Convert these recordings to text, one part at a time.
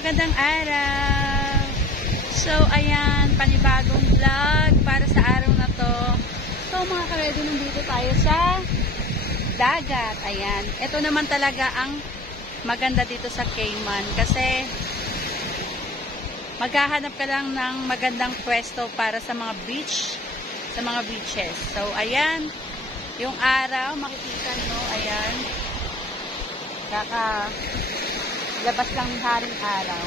magandang araw. So, ayan, panibagong vlog para sa araw na to. So, mga ka-ready, nandito tayo sa dagat. Ayan, ito naman talaga ang maganda dito sa Cayman kasi maghahanap ka lang ng magandang pwesto para sa mga beach, sa mga beaches. So, ayan, yung araw, makikita nyo, ayan, labas lang ng haring araw.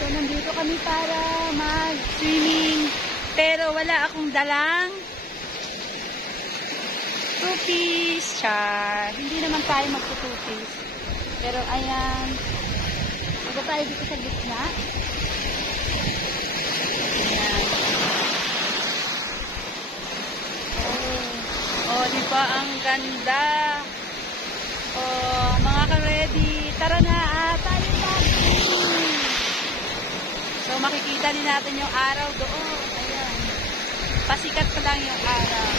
So, nandito kami para mag-swimming. Pero wala akong dalang two-piece. Hindi naman tayo magpo-two-piece. Pero ayan, magpa tayo dito sa gitna. Ayan. Oh, di ba ang ganda? Oh, mga ka-ready, tara na, tayo mag-swimming. So, makikita din natin yung araw doon. Ayan. Pasikat pa lang yung araw.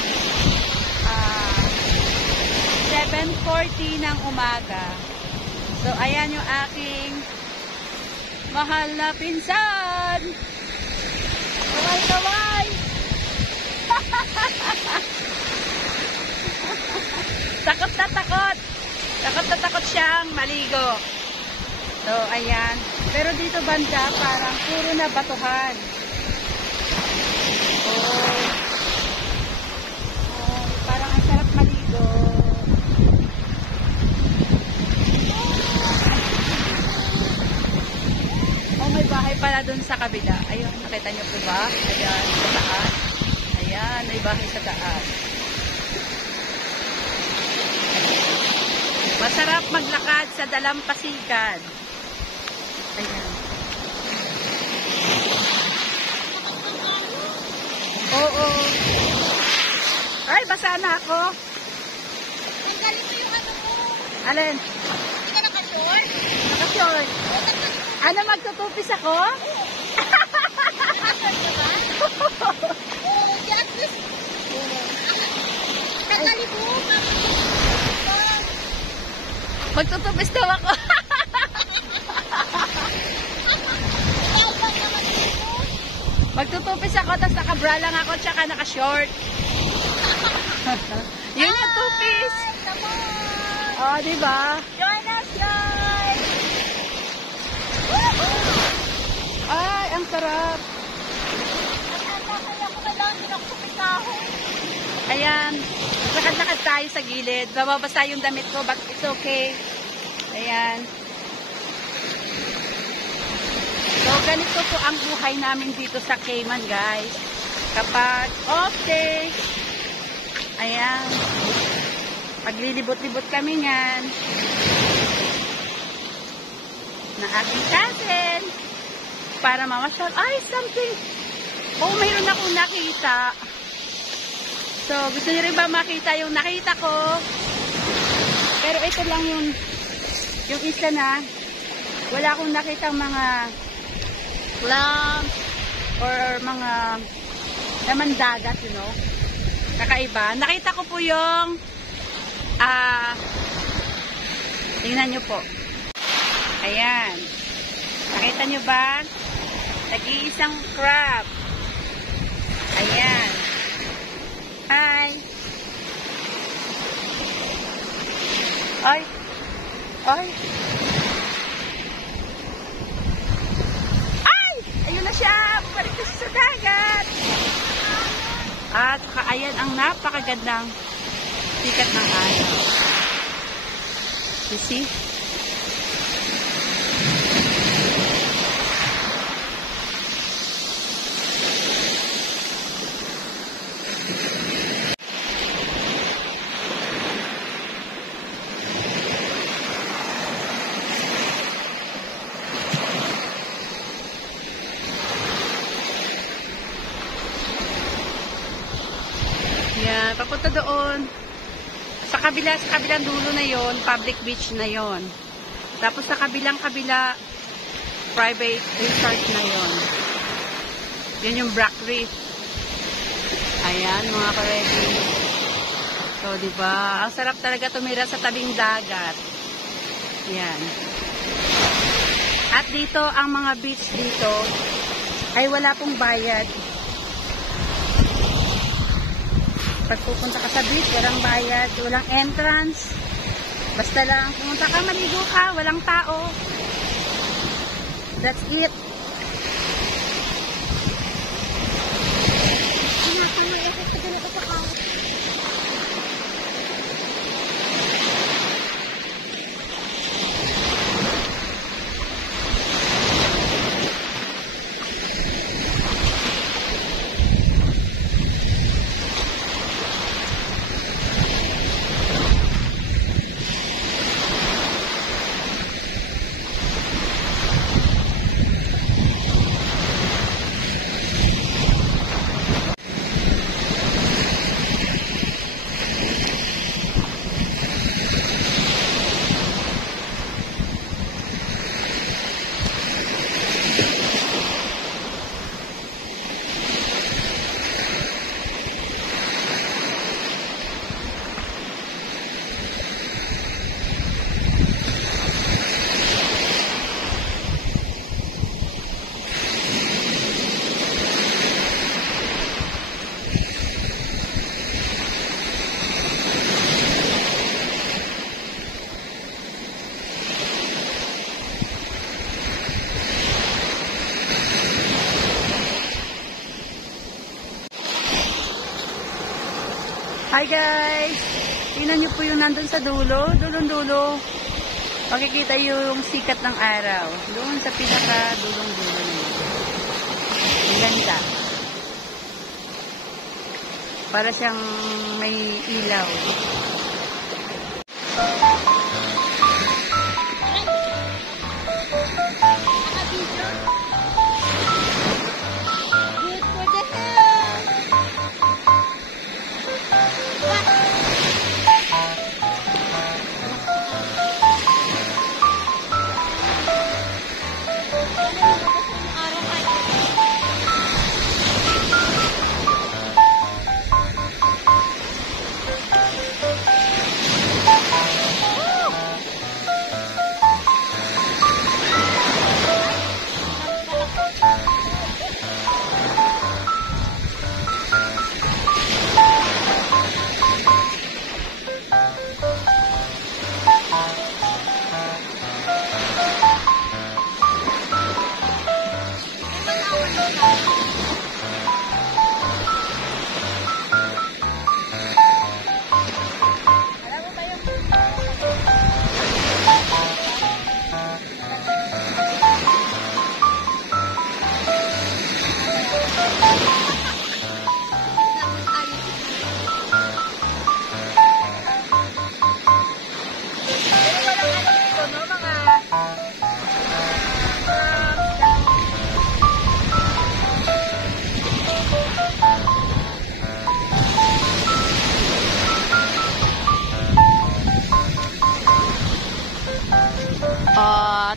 7:40 ng umaga. So, ayan yung aking mahal na pinsan. Kaway-kaway! Takot na takot! Takot na takot siyang maligo. So, ayan. Pero dito banda, parang puro na batuhan. Oh, parang ang sarap maligo. Oh, may bahay pala dun sa kabila. Ayun, nakita niyo po ba? Ayan, sa taas. Ayan, may bahay sa taas. Masarap maglakad sa dalampasigan. Ayan. Oo. Ay, basa na ako. Ang galing mo yung ano mo. Alin? Hindi ka naka-short? Naka-short. Ano, magtutupis ako? Naka-short ka ba? Oo, at least. Tagalin mo. Magtutupis daw ako. Magtutupis ako, tapos naka-bra lang ako, tsaka naka-short. Yun yung tupis. Oh, diba? Join us, guys! Ay, ang sarap. Kaya ko kailangan din ako kumikahon. Ayan, lakad-lakad tayo sa gilid. Bababasa yung damit ko, but it's okay. Ayan. So, ganito po ang buhay namin dito sa Cayman, guys. Kapag off day, ayan, paglilibot-libot kami niyan na aking cousin para mamasyal. Ay, something. Oh, mayroon akong nakita. So, gusto niyo rin ba makita yung nakita ko? Pero ito lang yung isa na wala akong nakitang mga clams or mga laman dagat, you know. Kakaiba. Nakita ko po yung tingnan nyo po. Ayan. Nakita nyo ba? Nag-iisang crab. Ayan. Hi. Ay. Ay. Ay! Ayun na siya. Balik na siya sa dagat. At ayan ang napakagandang sikat ng araw. You see? Yan, papunta doon. Sa kabilang dulo na yon, public beach na yon. Tapos sa kabila, private resort na yon. Yan yung Black Reef. Ayan, mga ka-ready. So, diba? Ang sarap talaga tumira sa tabing dagat. Yan. At dito, ang mga beach dito ay wala pong bayad. Pag pupunta ka sa beach, walang bayad, walang entrance. Basta lang, pumunta ka, maligo ka, walang tao. That's it. Hi guys! Tingnan nyo po yung nandun sa dulo. Dulong-dulo. Makikita yung sikat ng araw. Doon sa pinaka dulong-dulo. Ang ganda. Para siyang may ilaw.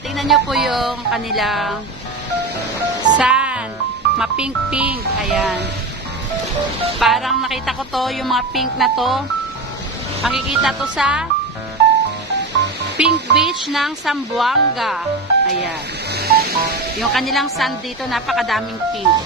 Tingnan nyo po yung kanilang sand. Ma-pink-pink. Ayan. Parang nakita ko to, yung mga pink na to. Makikita to sa Pink Beach ng Zamboanga. Ayan. Yung kanilang sand dito, napakadaming pink.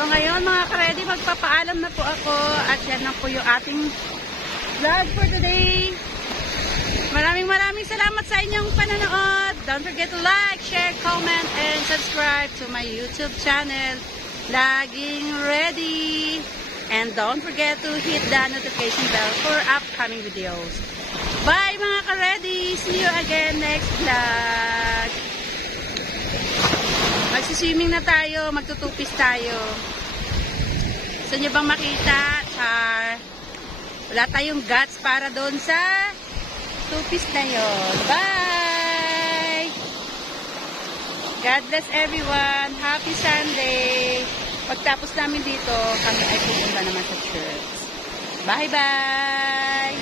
So ngayon mga ka-ready, magpapaalam na po ako at yan lang po yung ating vlog for today. Maraming salamat sa inyong panonood. Don't forget to like, share, comment, and subscribe to my YouTube channel, Laging Ready. And don't forget to hit the notification bell for upcoming videos. Bye mga ka-ready! See you again next vlog. Magsiswimming na tayo, magtutupis tayo. Gusto nyo bang makita? Char. Wala tayong guts para doon sa tupis na yun. Bye! God bless everyone. Happy Sunday. Pagtapos namin dito, kami ay pupunta naman sa church. Bye-bye!